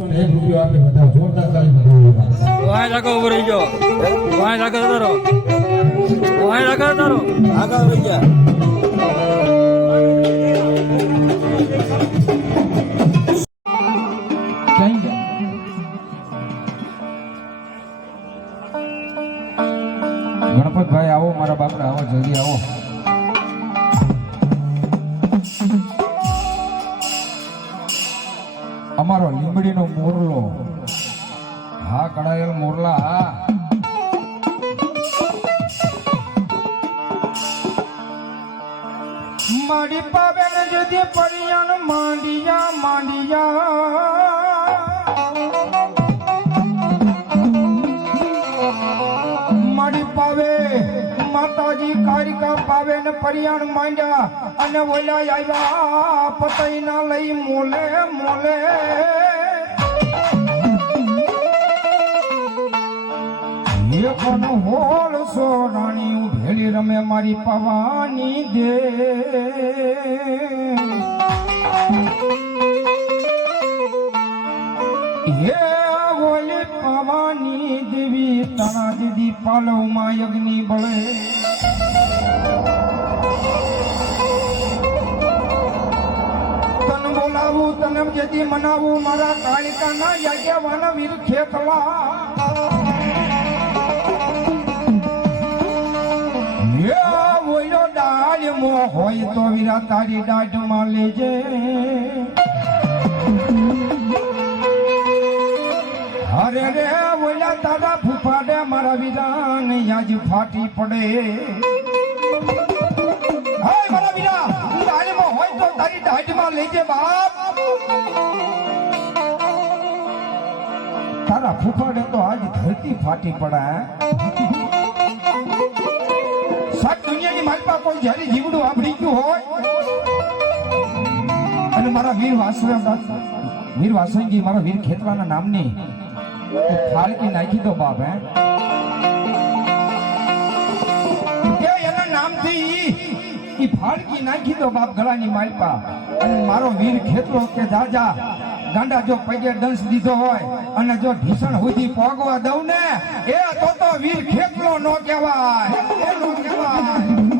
101 રૂપિયો આપે બધા જોરદાર તાળી બજાવો. વાય લાગો ઉભો રહી ગયો. વાય લાગો તારો. વાય લાગો તારો. આગળ વઈ જા. ક્યાં ગયા? ગણપતભાઈ આવો, મારા બાપડા આવો, જલ્દી આવો. અમારો લીંબડીનો મોરલો, હા કડાયેલ મોરલા, હા મારી પાવેલ જતી પરિયાણ માંડિયા મારી પાવે માતાજી કારિકા પાવે ને પરિયાણ માંડ્યા અને ઓલા આવ્યા પતઈ ના લઈ મોલે મોલે કોનો હોલ સો રાણી ભેળી રમે મારી પવાની દે હે ઓલી પવાની દેવી તારા દીદી પાલવ માં યજ્ઞ બળે તન બોલાવું તને જેથી મનાવું મારા કાળિકા ના યજ્ઞવાન વીર ખેતલા હોય તો વીરા તારી દાઢ માં લેજે અરે રે ઓલા તારા ફૂફાડે મારા વીરા ને યાજ ફાટી પડે હાય મારા વીરા દાઢ માં હોય તો તારી દાઢ માં લેજે બાપ તારા ફૂફાડે તો આજ ધરતી ફાટી પડે દુનિયાની માલપા કોઈ જયારે જીવડું આંભળી ગયું હોય અને મારા વીર વાસણજી મારા વીર ખેતલાના નામની ફાળકી નાખી દો બાપ હે એના નામથી ઈ ફાળકી નાખી દો બાપ ગળાની માલપા અને મારો વીર ખેતલો કે જાજા ગાંડા જો પગે દંશ દીધો હોય અને જો ભીષણ સુધી પોગવા દઉં ને એ તો વીર ખેતલો નો કહેવાય એ નો કહેવાય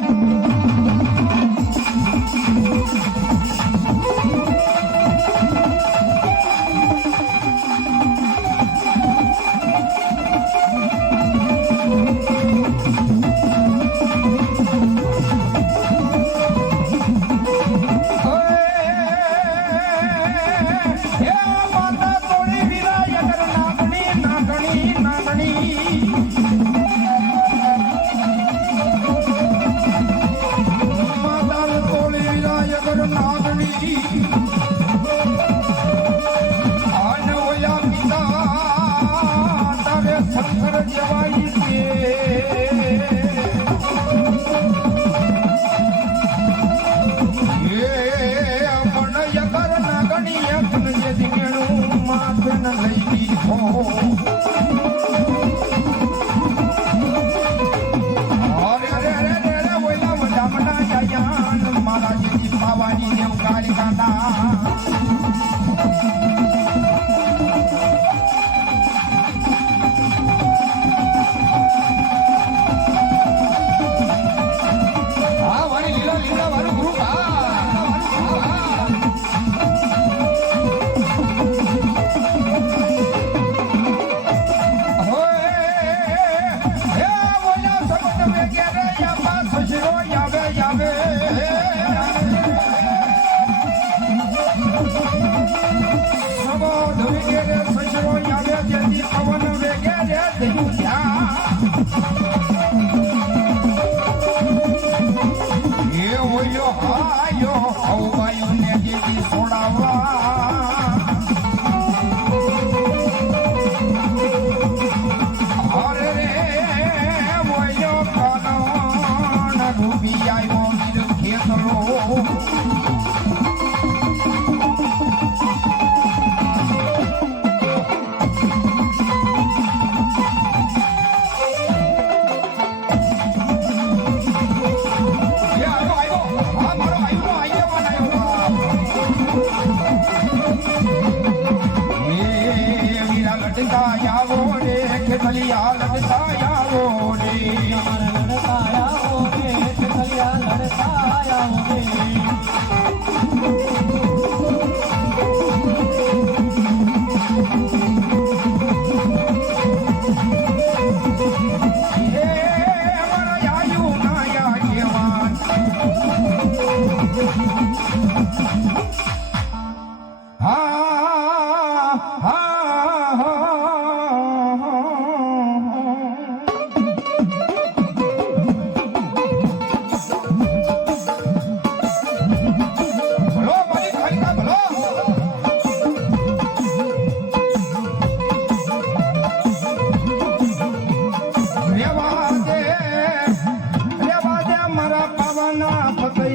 કલિયા લડતા આવો રે અમારા લડતા આવો રે કલિયા લડતા આવો રે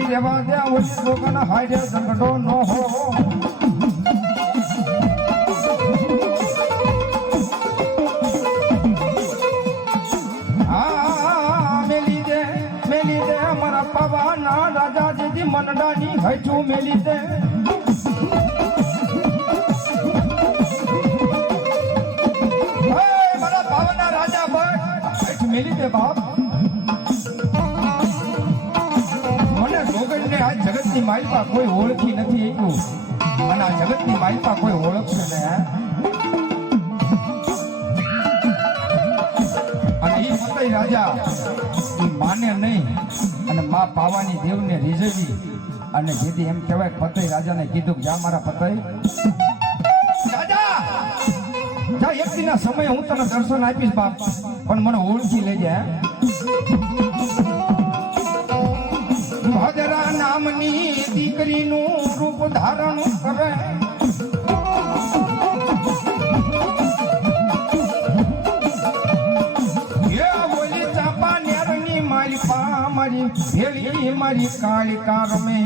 રેવા દે ઓછી લોકોના હાઈડે ઝઘડો ન હો મેલી દે અમારા પવાના રાજા જેથી મનડાની હૈઠું મેલી દે મારા પવાના રાજા બસ હૈઠું મેલી દે બાપ આ જગતની માલિકા કોઈ ઓળખી નથી એટલું અને આ જગતની માલિકા કોઈ ઓળખશે ને અને એ ફતેહ રાજા એ માને નહીં અને માં પાવાની દેવને રીઝવી અને જેથી એમ કહેવાય ફતેહ રાજાને કીધું જા મારા ફતેહ રાજા જા એક દિનના સમયે હું તને દર્શન આપીશ બાપ પણ મને ઓળખી લઈ જાય ભદ્રા નામની દીકરીનું રૂપ ધારણ કરે બોલી ચાપા નેરની મારી પા મારી ભેળી મારી કાળિકા રમે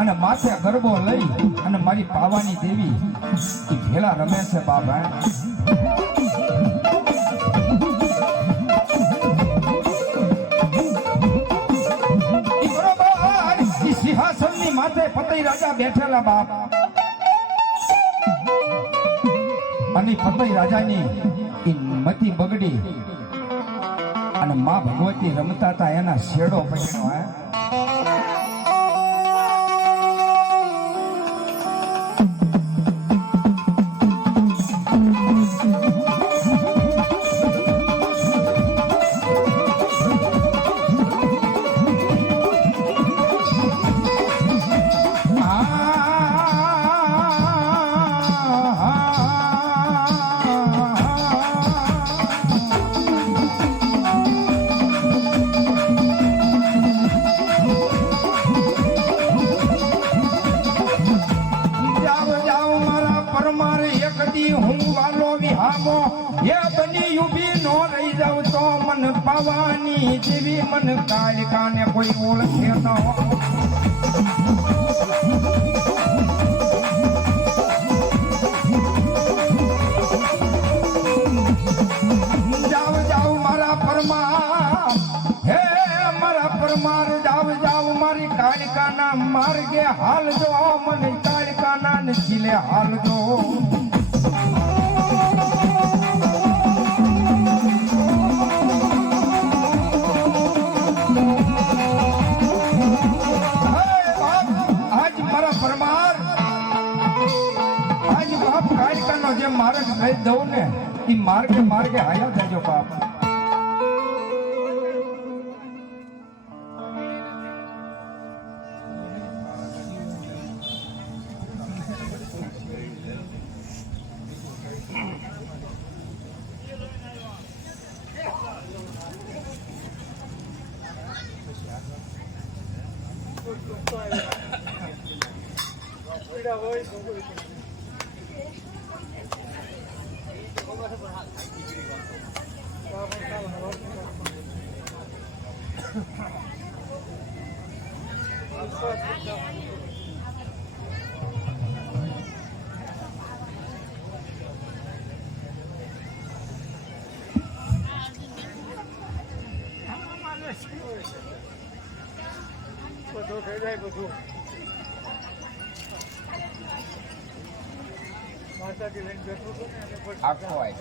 અને માથે ગરબો લઈ અને મારી પાવાની દેવી એ ભેળા રમે છે બાબા સિંહાસન ની માથે ફતેહ રાજા બેઠેલા બાપ અને ફતેહ રાજાની એ મતી બગડી અને માં ભગવતી રમતા હતા એના શેડો પડ્યો પાવાની જેવી મન કાલિકાને કોઈ ઓળખે ન જાવ મારા પરમાર હે મારા પરમાર જાવ મારી કાલિકાના માર્ગે હાલજો મને કાલિકાના ને ખીલે હાલજો જે માર્ગ લઈ દઉં ને એ માર્ગે હાયા જજો બાપ જાય બધું માતાજી લઈને બેઠું હતું ને એને પછી આખો આય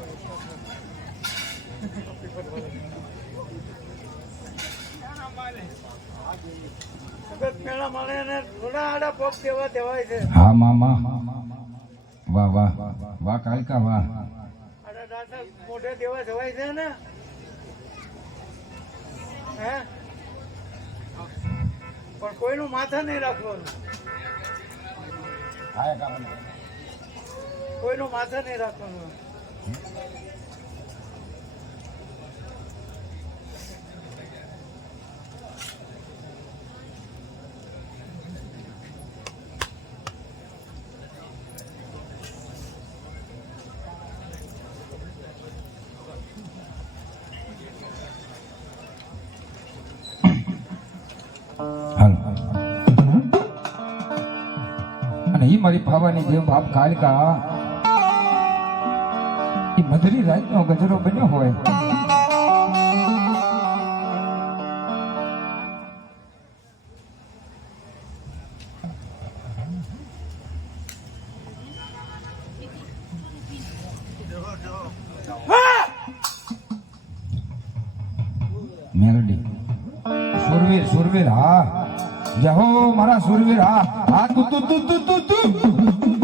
પેલા માણે એને થોડા આડા પગ દેવા દેવાય છે હા મામા વાહ વાહ વાહ કાલકા વાહ આડા દાંતા મોઢે દેવા જવાય છે ને હે પણ કોઈનું માથા નહીં રાખવાનું હા કામ કોઈનું માથા નહીં રાખવાનું હાલ અને ઈ મારી ભાવાની દેવ બાપ કાલકા ઈ મધરી રાતનો ગજરો બન્યો હોય મેલડી સુરવીર સુરવીર હા જય હો મારા સુરવીર હા હા તું તું તું તું તું તું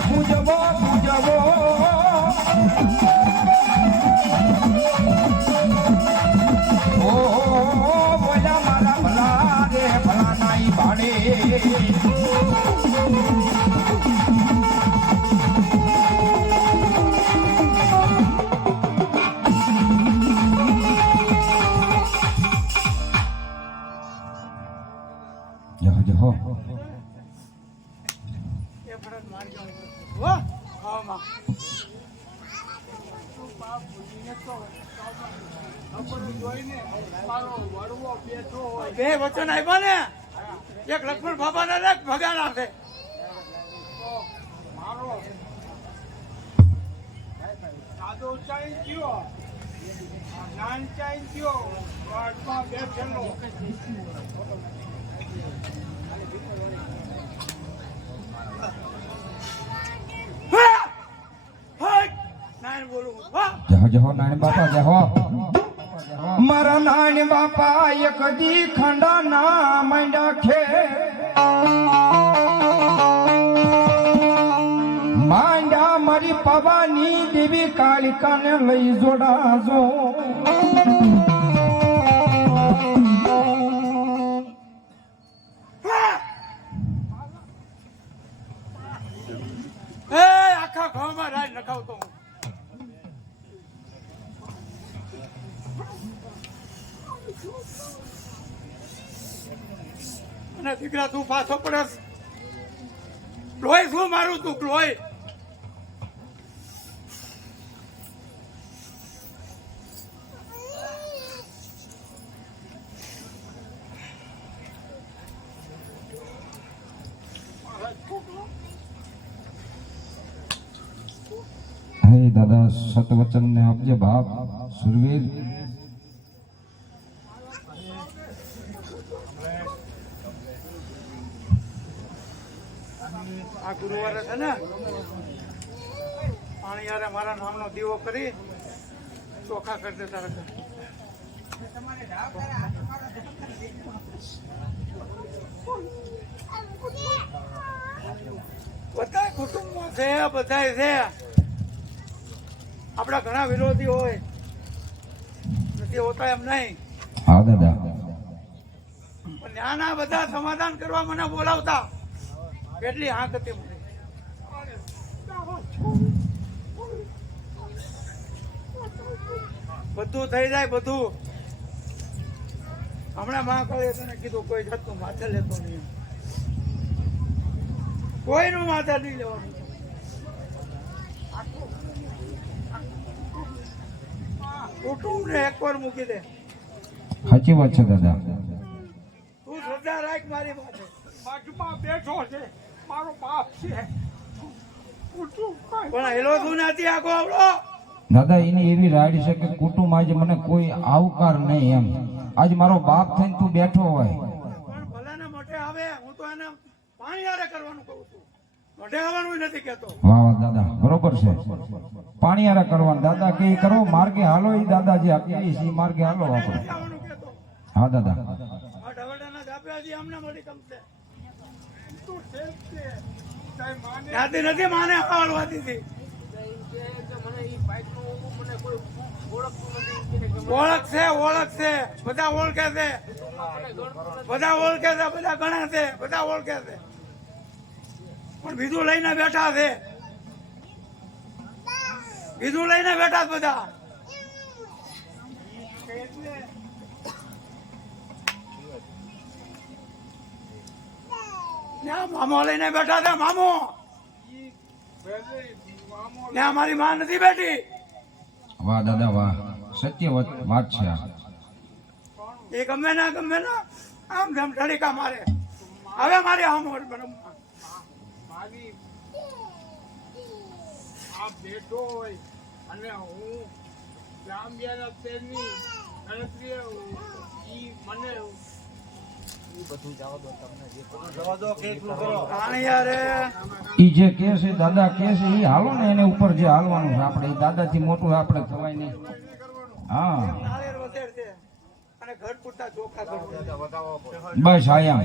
પૂજવો પૂજવો ઓ બોલા મારા ભલા રે ભલા નાઈ ભાડે જહો જહો બે વચન આપ્યા ને એક લક્ષ્મણ બાબા ને ભગા નાખે સાદો ચાઈ ગયો નાન ચાઈ ગયો વાટમાં બે જણો જહો જહો નાની બાપા જહો મારા નાની બાપા એક દી ખંડા ના માંડ્યા ખે માંડ્યા મારી પવાની દેવી કાલિકાને લઈ જોડાજો આખા ગામમાં રાજ નખાવતો હું અને દીકરા તું પાછો પડે લોહી શું મારું તું લોહી હે દાદા સતવચન ને આપજે બાપ સુરવીર. આ ગુરુવારે છે ને પાણી યારે મારા નામનો દીવો કરી ચોખા કરી દે તારા ઘર. બધા કુટુંબમાં છે બધા છે આપણા ઘણા વિરોધી હોય નથી હોતા એમ નહીં. હા દાદા. પણ ત્યાંના બધા સમાધાન કરવા મને બોલાવતા કેટલી હાંક હતી મને. બધું થઈ જાય બધું. હમણાં મહાકાળીએ તને કીધું કોઈ જાતનું માથે લેતો નહીં, કોઈનું માથે નહીં લેવાનું. કુટુંબ ને એક વાર મૂકી દે. સાચી વાત છે દાદા. તું શ્રદ્ધા રાખ મારી માથે. બાજુમાં બેઠો છે મારો બાપ છે પણ હેલો તું નથી આખો આવડો. દાદા એની એવી રાડ છે કે કુટુંબ આજે મને કોઈ આવકાર નહીં એમ. આજ મારો બાપ થઈને તું બેઠો હોય પણ ભલે ને મોઢે આવે હું તો એને પાણી હારે કરવાનું કહું છું, મોઢે આવવાનું નથી કેતો. વાહ વાહ દાદા બરોબર છે. પાણીયારા કરવાનું દાદા કે કરો માર્ગે હાલો. એ દાદા જે કે એ માર્ગે હાલો આપણે. નથી આવવાનું કેતો. હા દાદા. આ ઢવડાના ધાપ્યાજી અમને મળી ગમશે. ત્યાંથી નથી માને આવડવા દીધી. ઓળખ છે બધા ઓળખે છે, બધા ઓળખે છે, બધા ગણે છે, બધા ઓળખે છે. પણ બીજું લઈને બેઠા છે, બીજું લઈને બેઠા છે બધા. ત્યાં મામો લઈને બેઠા છે, મામો. ત્યાં મારી માં નથી બેઠી. વાહ દાદા વાહ. સત્ય વાત છે આ. એ ગમે ના આમ જેમ ઢળીકા મારે. હવે મારી આમ મારી આ બેઠો હોય અને હું જાંબિયાના તેલની ગણતરી ઈ મને ઈ જે કે છે દાદા કે છે ઈ હાલો ને એને ઉપર જે હાલવાનું છે આપણે. ઈ દાદાથી મોટું આપણે થવાય નહીં. હા નાળિયેર વધેર છે અને ઘર પૂરતા ચોખા કરવું. બસ આયા.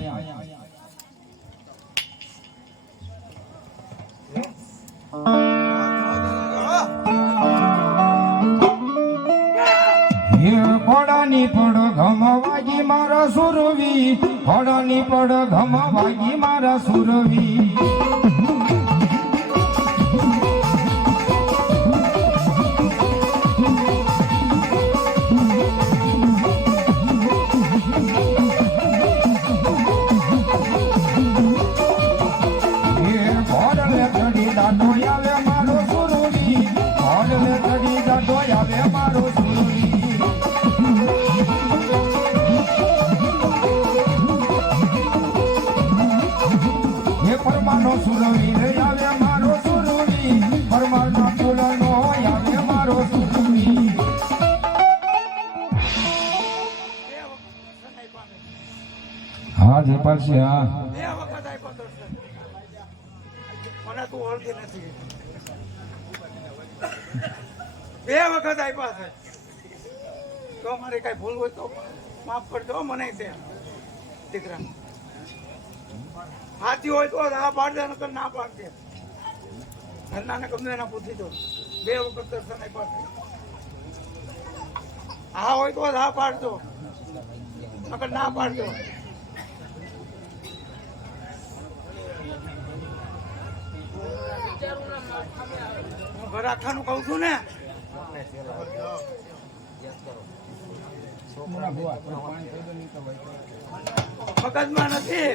ઘોડાની પડ ઘમ વાગી મારા સુરવી, ઘોડાની પડ ઘમ વાગી મારા સુરવી. ઘોડલે ચડી દાડો આવે મારો સુરવી, ઘોડલે ચડી દાડો આવે મારો સુરવી. પરમાનો સુરવી રે આવે મારો સુરવી, પરમાનો ફૂલનો આવે મારો સુરવી. હા જયપાલ છે. હા બે વખત આપ્યો દર્શન. મને તું ઓળખી નથી. બે વખત આપ્યા છે. તો મારી કઈ ભૂલ હોય તો માફ કરજો મને. તે દીકરા હાથી હોય તો હા પાડ દે, નકર ના પાડ દે. ઘરના ને ગમે એના પૂછી દો. બે વખત દર્શન આપ્યા છે. હા હોય તો હા પાડજો, નકર ના પાડજો. હું ઘર આખાનું કહું છું ને. મગજમાં નથી.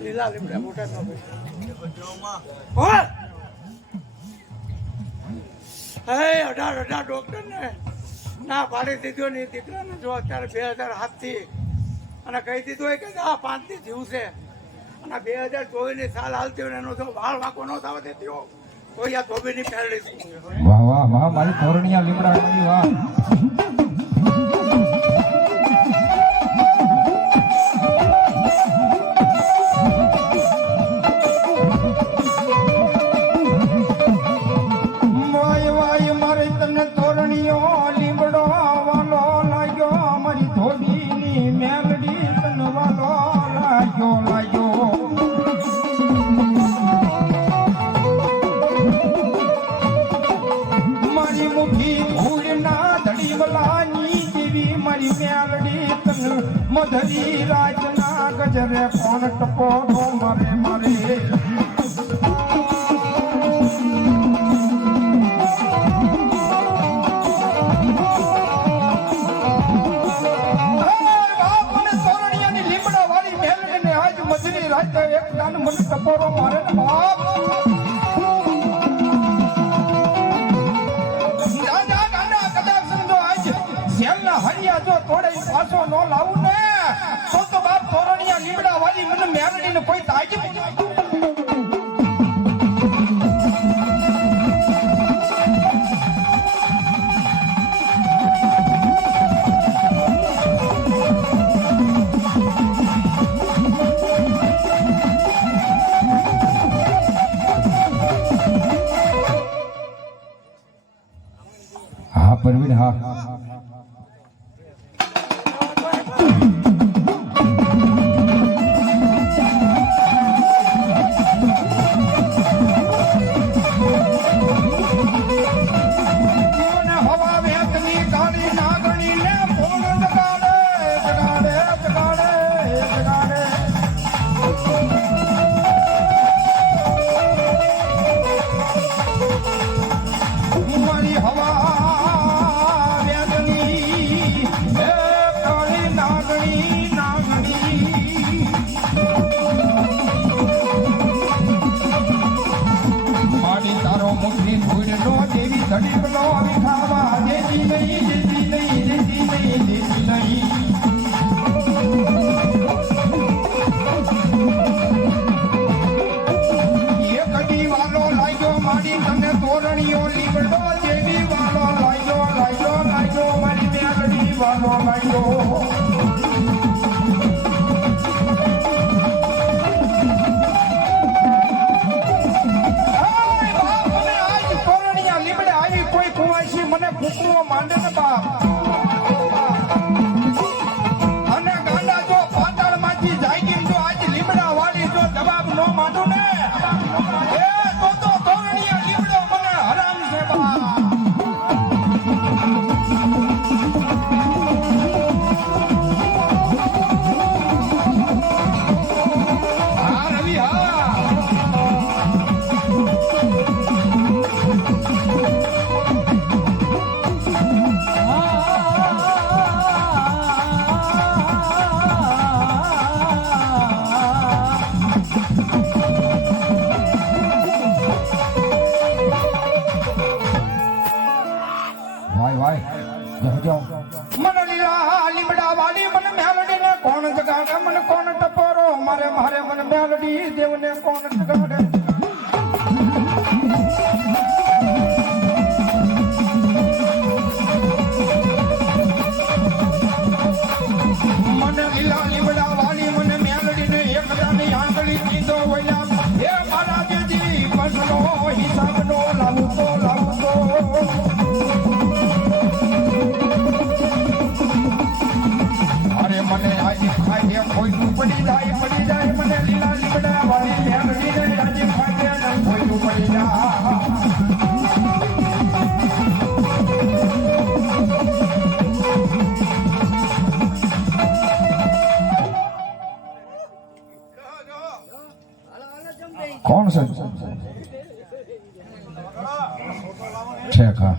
લીલા લીમડા મોટા ન હોય. હે 18 ડોક્ટર ને ના પાડી દીધો ને દીકરાને જો અત્યારે 2007 થી અને કહી દીધું હોય કે આ 5 થી જીવશે અને 2024 ની સાલ હાલતી હોય એનો જો વાળ વાંકો ન થવા દેતી હો તો આ ધોબીની પેરડી. વાહ વાહ વાહ મારી તોરણિયા લીમડા વાળી વાહ. વાય વાય મારી તને તોરણીઓ લીમડો વાલો લાગ્યો મારી ધોબીની મેલડી તને વાલો લાગ્યો. મારી મુઠી ધૂળના ધડીવલાની જેવી મારી મેલડી તને મધરી રાજના ગજરે કોણ ટપોરો મારે મારે. મજરી રાતે એક દાન મને ટપોરો મારે ને બાપ. દાદા દાદા કદાચ સમજો આજ જેલના હરિયા જો તોડે પાછો ન લાવું ને તો બાપ તોરણિયા લીમડા વાળી મને મેરડી ને કોઈ તાજ. હા પરવીન હા. જગાડે મને કોણ ટપોરો મારે મારે મને મેલડી દેવને કોણ જગાડે મને લીલા લીમડા વાળી મને મેલડીને એકલાની આંગળી કીધો વૈલા હે મારા દેજી બસનો હિસાબનો લાવું તો અરે મને આજે ખાઈ કોઈ પડી જાય મને લીલા લીમડા વાળી મેલડીને આજે ખાઈ કોઈ પડી જાય કોણ છે ઠેક હા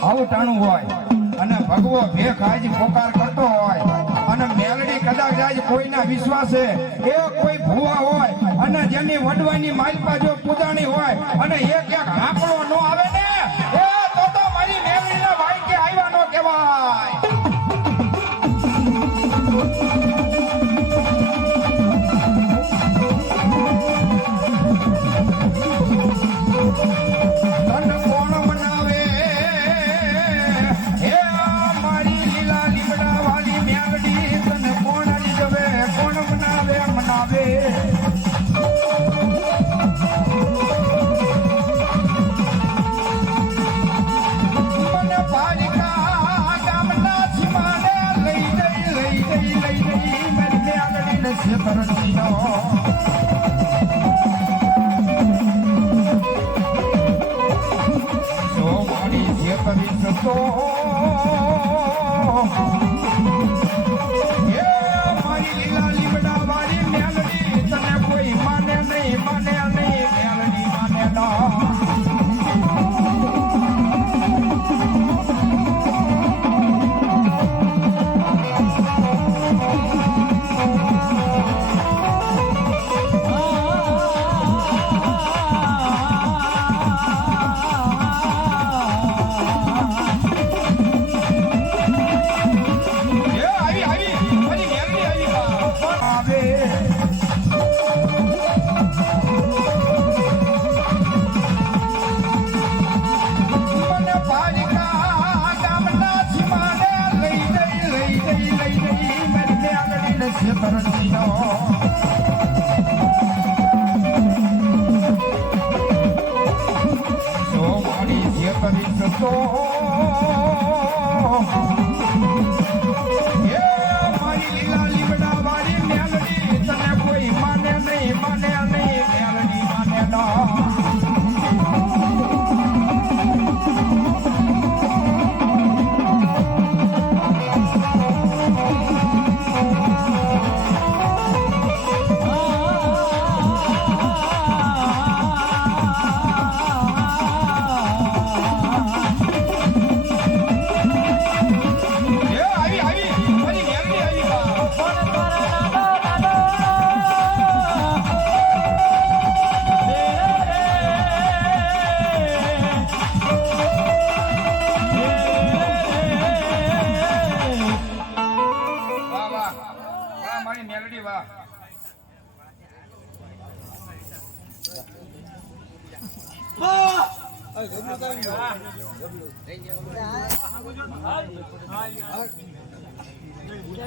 આવું ટાણું હોય અને ભગવો ભેખ આજ પોકાર કરતો હોય અને મેલડી કદાચ આજ કોઈના વિશ્વાસે એ કોઈ ભૂવા હોય અને જેની વડવાની માલપા જો પૂજાણી હોય અને એક આંકડો નો આવે ને એ તો મારી મેલડીના ભાઈ કે આવ્યા નો કહેવાય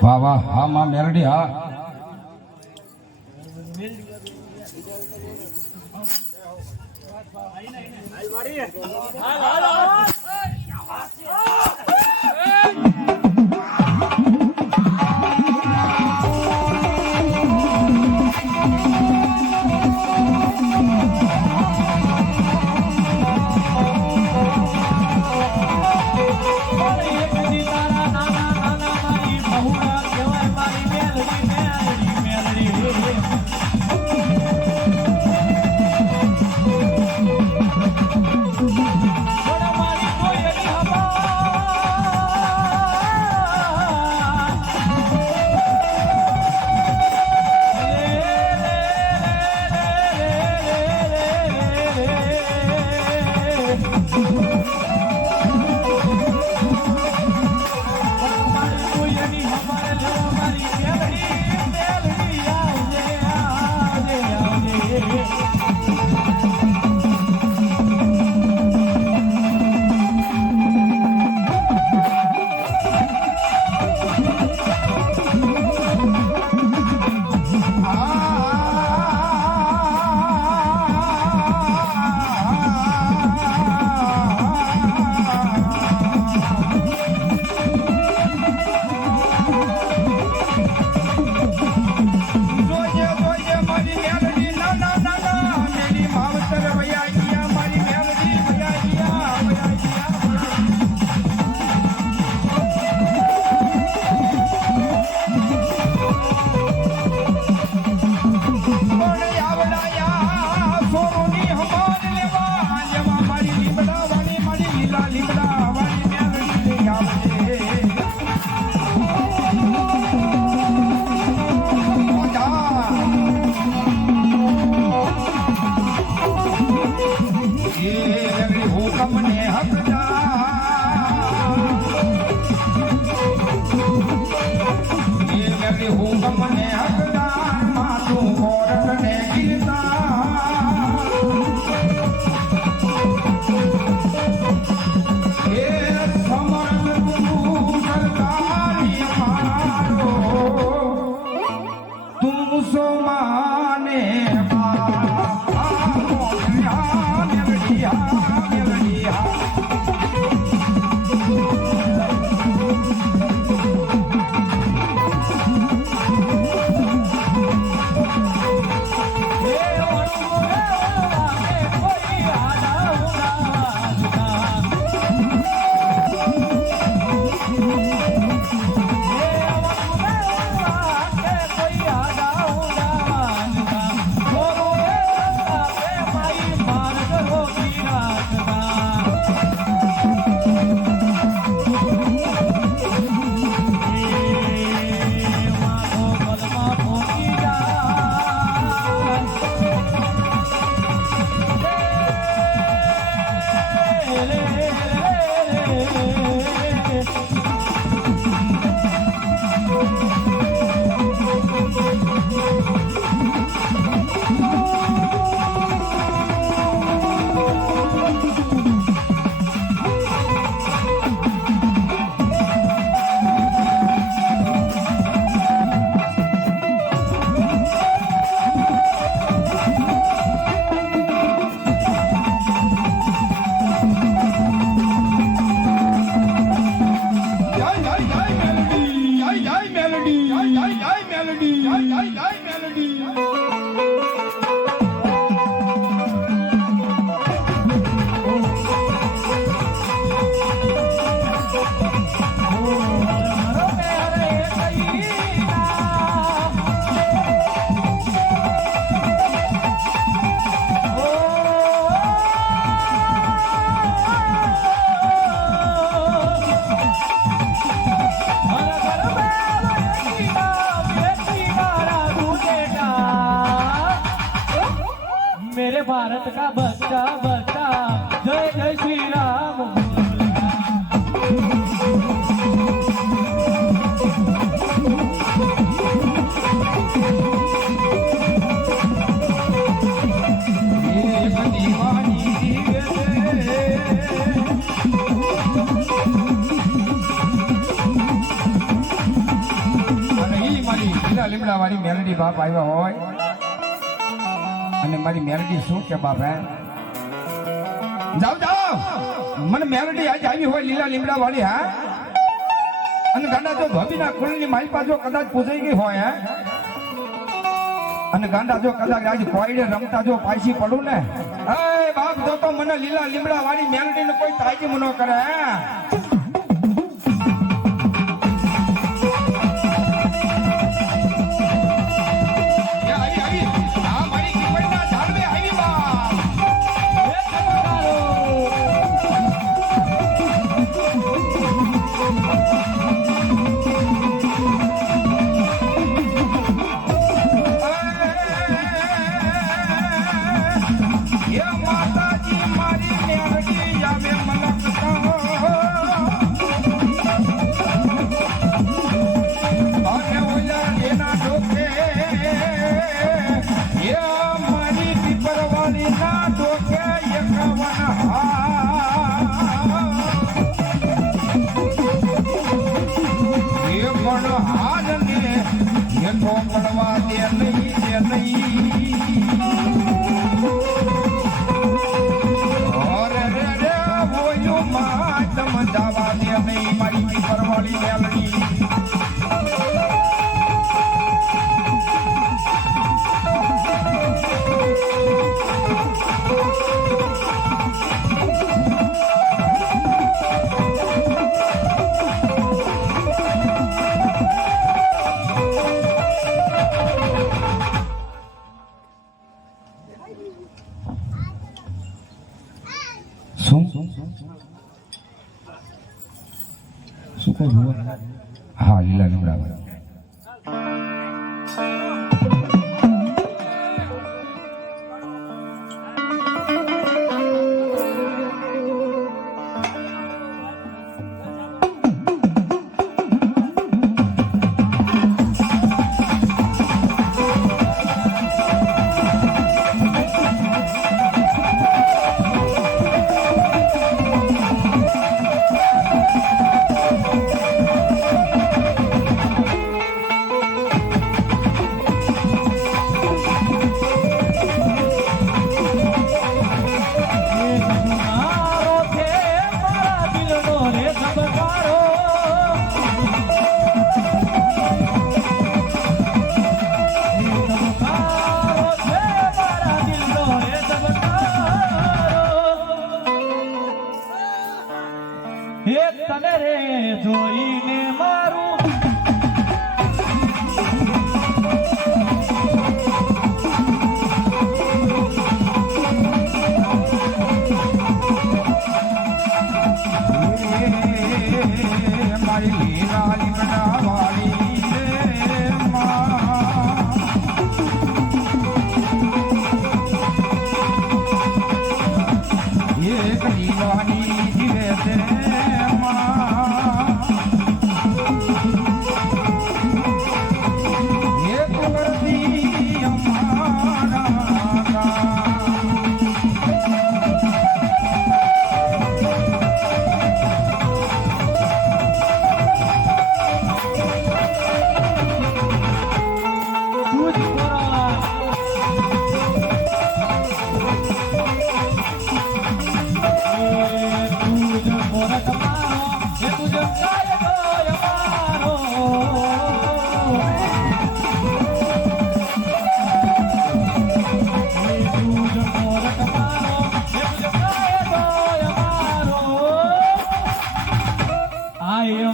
વાહ વાહ હા માં મેલડી હા मेरे भारत का बच्चा बच्चा जय जय श्री राम एक दीवानी લીલા લીમડા વાળી મેલડી બાપ આવ્યા હોય અને મારી મેલડી શું કે બાપ હે જાવ જાવ મને મેલડી આજે આવી હોય લીલા લીમડા વાળી હા અને ગાંડા જો ધોબીના કુળની માલપા જો કદાચ પૂજાઈ ગઈ હોય હે અને ગાંડા જો કદાચ આજે કોઈડે રમતા જો પાછી પડું ને એ બાપ જો તો મને લીલા લીમડા વાળી મેલડી ને કોઈ તાજી મનો કરે હે પડવા દે નહીં અરે રે રે બોલ્યું માં તમ જવા દે નહીં મારી પરવાળી મેલડી શું કહું હા લીલા લીમડા તને રે જોઈને મારું મારી લીલા લીમડા વાળી રે એક દીવાની જીવે છે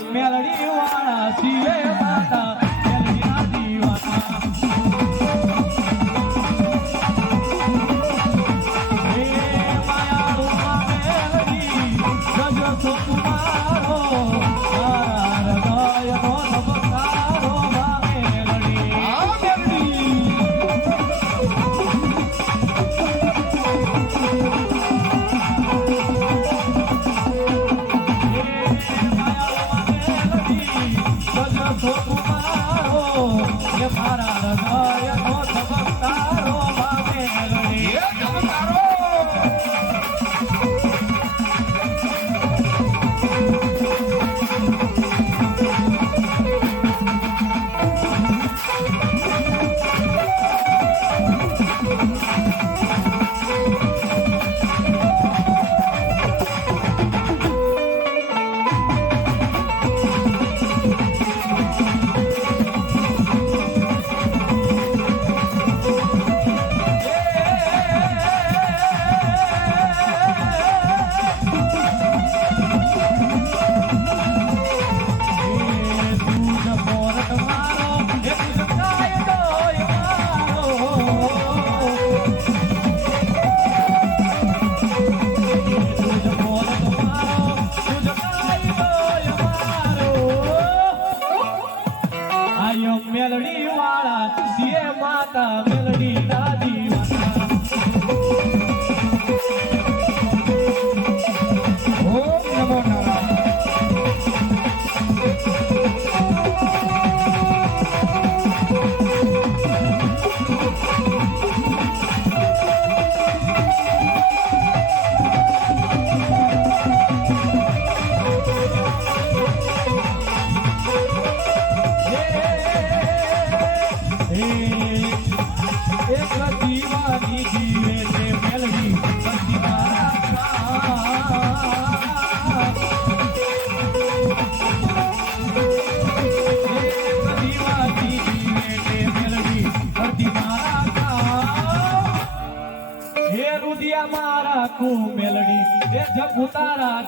મેલડી વાળા શિવે માતા મેલડીના દીવાના હે માયાળુ મેલડી ગજો તો તુમારો મારા હૃદયનો ધબકારો મેલડી મેલડી કા મેલડી દાદી વાના ઓમ નમો નારાયણ એક દીવાની જીવે છે મેલડી પતિ દીવાની જીવે છે મેલડી પતિ હે રુદિયા મારા કુ મેલડી હે જપુ તારા